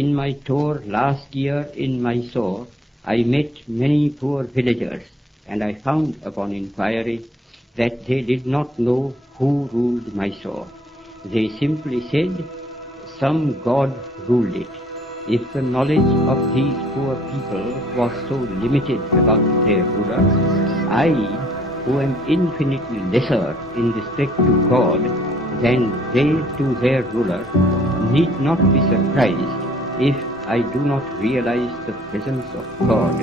In my tour last year in Mysore, I met many poor villagers, and I found upon inquiry that they did not know who ruled Mysore. They simply said, some god ruled it. If the knowledge of these poor people was so limited about their ruler, I, who am infinitely lesser in respect to God than they to their ruler, need not be surprised if I do not realize the presence of God,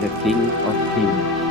the King of Kings.